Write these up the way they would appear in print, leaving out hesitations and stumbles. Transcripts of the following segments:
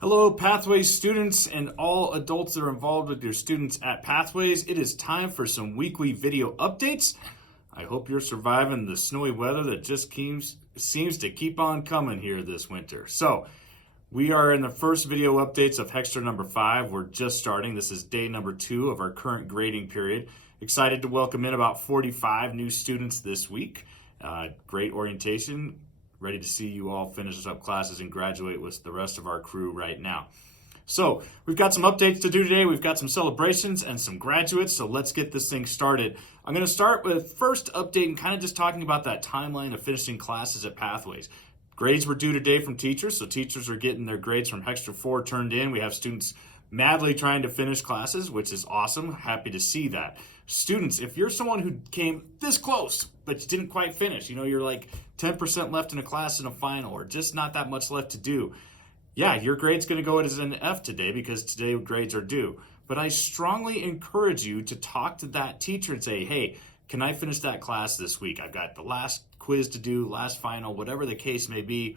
Hello, Pathways students and all adults that are involved with your students at Pathways. It is time for some weekly video updates. I hope you're surviving the snowy weather that just seems to keep on coming here this winter. So, we are in the first video updates of Hexter number 5. We're just starting. This is day number 2 of our current grading period. Excited to welcome in about 45 new students this week. Great orientation. Ready to see you all finish up classes and graduate with the rest of our crew right now. So we've got some updates to do today. We've got some celebrations and some graduates, so let's get this thing started. I'm going to start with first update and kind of just talking about that timeline of finishing classes at Pathways. Grades were due today from teachers, so teachers are getting their grades from Hexter 4 turned in. We have students madly trying to finish classes, which is awesome. Happy to see that. Students, if you're someone who came this close, but you didn't quite finish, you're like 10% left in a class in a final, or just not that much left to do, yeah, your grade's going to go as an F today because today grades are due. But I strongly encourage you to talk to that teacher and say, hey, can I finish that class this week? I've got the last quiz to do, last final, whatever the case may be,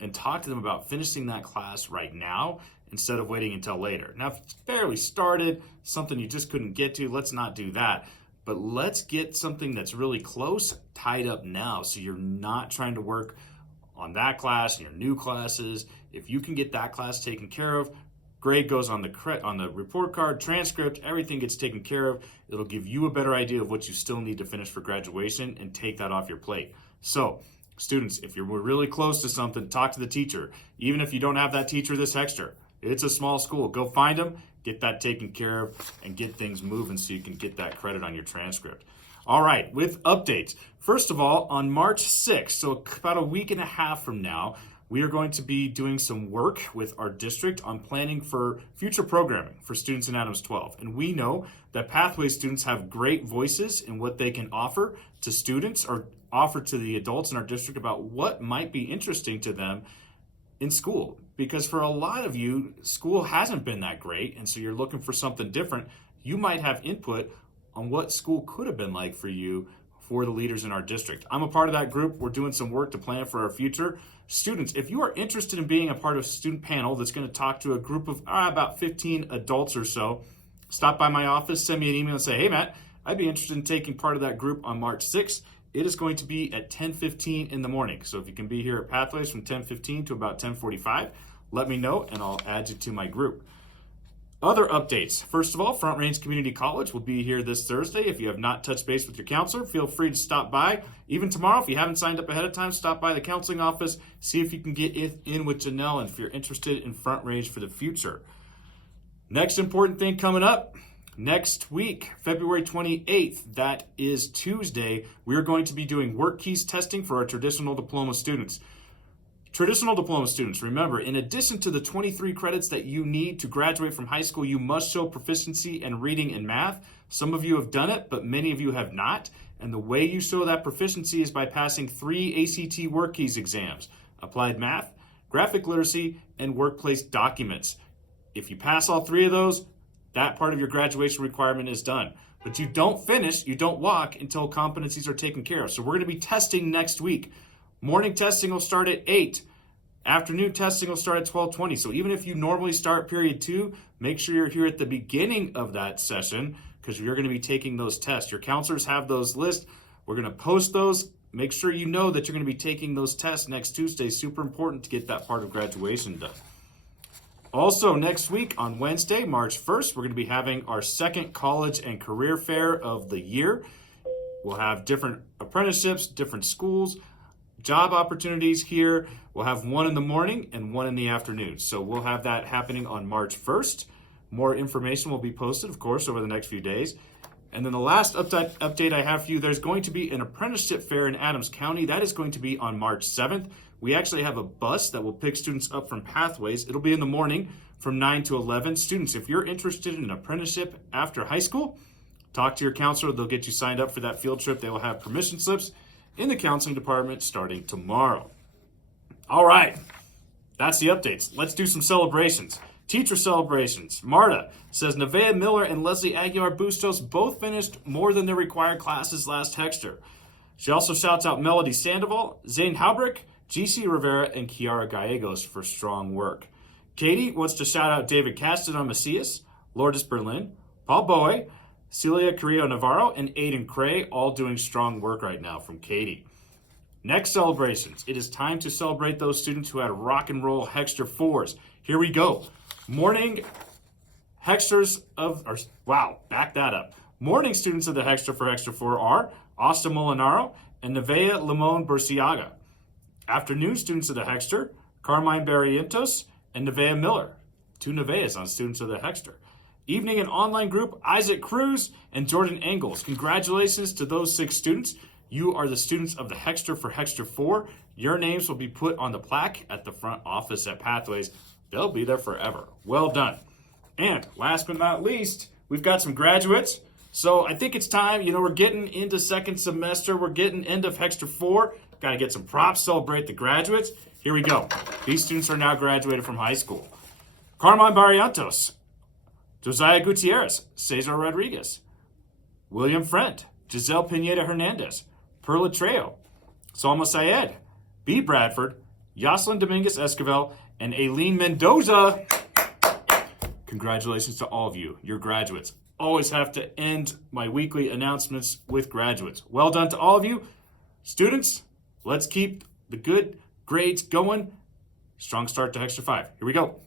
and talk to them about finishing that class right now instead of waiting until later. Now, if it's barely started, something you just couldn't get to, let's not do that. But let's get something that's really close tied up now so you're not trying to work on that class and your new classes. If you can get that class taken care of, grade goes on the report card, transcript, everything gets taken care of. It'll give you a better idea of what you still need to finish for graduation and take that off your plate. So, students, if you're really close to something, talk to the teacher. Even if you don't have that teacher this Hexter, it's a small school. Go find them, get that taken care of, and get things moving so you can get that credit on your transcript. All right, with updates. First of all, on March 6th, so about a week and a half from now, we are going to be doing some work with our district on planning for future programming for students in Adams 12. And we know that Pathways students have great voices in what they can offer to students or offer to the adults in our district about what might be interesting to them in school. Because for a lot of you, school hasn't been that great, and so you're looking for something different. You might have input on what school could have been like for you for the leaders in our district. I'm a part of that group. We're doing some work to plan for our future. Students, if you are interested in being a part of a student panel that's going to talk to a group of about 15 adults or so, stop by my office, send me an email and say, hey, Matt, I'd be interested in taking part of that group on March 6th. It is going to be at 10:15 in the morning. So if you can be here at Pathways from 10:15 to about 10:45, let me know and I'll add you to my group. Other updates. First of all, Front Range Community College will be here this Thursday. If you have not touched base with your counselor, feel free to stop by. Even tomorrow, if you haven't signed up ahead of time, stop by the counseling office, see if you can get in with Janelle and if you're interested in Front Range for the future. Next important thing coming up, next week, February 28th, that is Tuesday, we're going to be doing WorkKeys testing for our traditional diploma students. Traditional diploma students, remember, in addition to the 23 credits that you need to graduate from high school, you must show proficiency in reading and math. Some of you have done it, but many of you have not. And the way you show that proficiency is by passing 3 ACT WorkKeys exams: Applied Math, Graphic Literacy, and Workplace Documents. If you pass all 3 of those, that part of your graduation requirement is done. But you don't finish, you don't walk until competencies are taken care of. So we're going to be testing next week. Morning testing will start at 8. Afternoon testing will start at 12:20. So even if you normally start period 2, make sure you're here at the beginning of that session because you're going to be taking those tests. Your counselors have those lists. We're going to post those. Make sure you know that you're going to be taking those tests next Tuesday. Super important to get that part of graduation done. Also, next week on Wednesday, March 1st, we're going to be having our second college and career fair of the year. We'll have different apprenticeships, different schools, job opportunities here. We'll have one in the morning and one in the afternoon. So we'll have that happening on March 1st. More information will be posted, of course, over the next few days. And then the last update I have for you, there's going to be an apprenticeship fair in Adams County. That is going to be on March 7th. We actually have a bus that will pick students up from Pathways. It'll be in the morning from 9 to 11. Students, if you're interested in an apprenticeship after high school, talk to your counselor. They'll get you signed up for that field trip. They will have permission slips in the counseling department starting tomorrow. All right, that's the updates. Let's do some celebrations. Teacher celebrations. Marta says Nevaeh Miller and Leslie Aguilar Bustos both finished more than their required classes last Hexter. She also shouts out Melody Sandoval, Zane Halbrick, GC Rivera, and Kiara Gallegos for strong work. Katie wants to shout out David Castanon Macias, Lourdes Berlin, Paul Bowie, Celia Carrillo Navarro, and Aiden Cray, all doing strong work right now from Katie. Next celebrations. It is time to celebrate those students who had rock and roll Hexter 4s. Here we go. Morning Hexters of, back that up. Morning students of the Hexter for Hexter 4 are Austin Molinaro and Nevea Limon Burciaga. Afternoon students of the Hexter, Carmine Barrientos and Nevea Miller. 2 Neveas on students of the Hexter. Evening and online group, Isaac Cruz and Jordan Engels. Congratulations to those 6 students. You are the students of the Hexter for Hexter 4. Your names will be put on the plaque at the front office at Pathways. They'll be there forever. Well done. And last but not least, we've got some graduates. So I think it's time, we're getting into second semester. We're getting end of Hexter 4. Got to get some props, celebrate the graduates. Here we go. These students are now graduated from high school. Carmine Barrientos, Josiah Gutierrez, Cesar Rodriguez, William Friend, Giselle Pineda Hernandez, Perla Trejo, Salma Syed, B. Bradford, Yoselin Dominguez Esquivel, and Aileen Mendoza. Congratulations to all of you. You're graduates. Always have to end my weekly announcements with graduates. Well done to all of you. Students, let's keep the good grades going. Strong start to Hexter 5. Here we go.